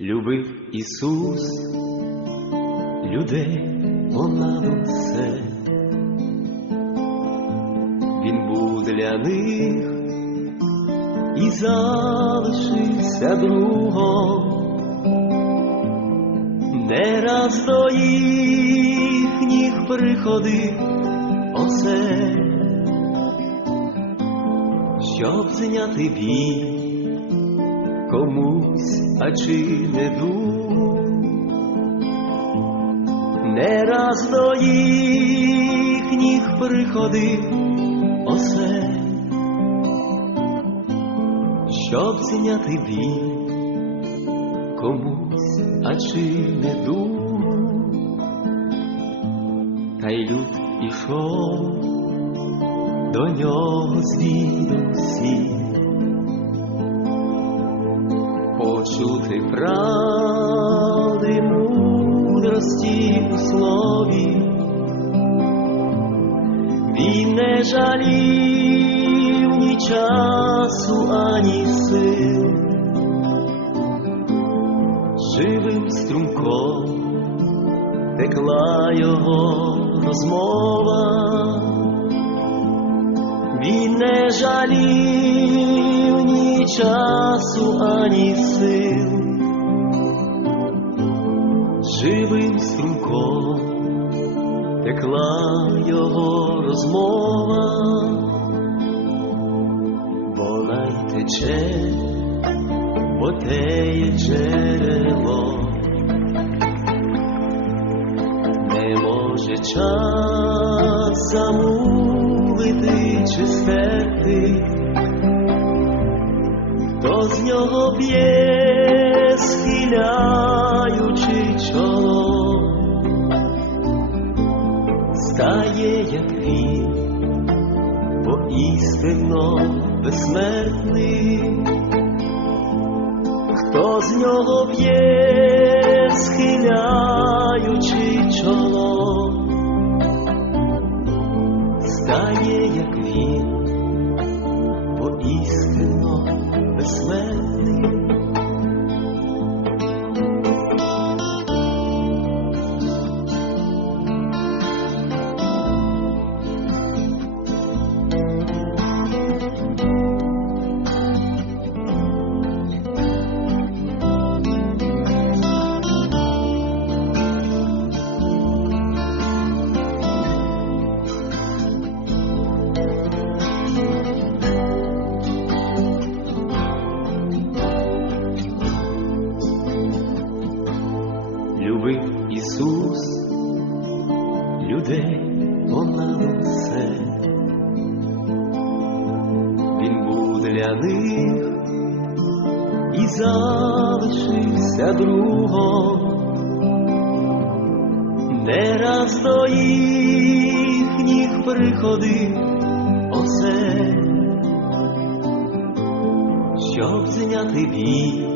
Любив Ісус людей понад усе. Він був для них і залишився другом. Не раз до їхніх приходив осе, щоб зняти біль комусь, а чи не дух. Не раз до їхніх приходив осе, щоб зняти біль комусь, а чи не дух. Та й люд ішов до нього звідусі. Почути правди мудрості у слові. Він не жалів ні часу, ані сил, живим струмком текла його розмова. Він не жалів часу, ані сил, живим струмком текла його розмова, вона й тече, бо теє джерело, не може час замулити чи стерти, з нього б'є, схиляючи чоло, стає, як він, бо безсмертний, хто з нього б'є, схиляючи чоло, Любив Ісус людей понад усе. Він був для них і залишився другом. Не раз до їхніх приходив осе, щоб зняти біль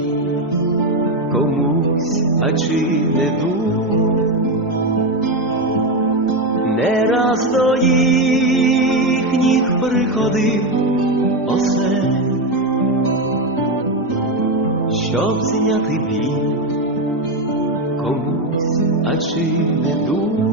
комусь, а чи не дух. Не раз до їхніх приходив осе, щоб зняти біль комусь, а чи не дух.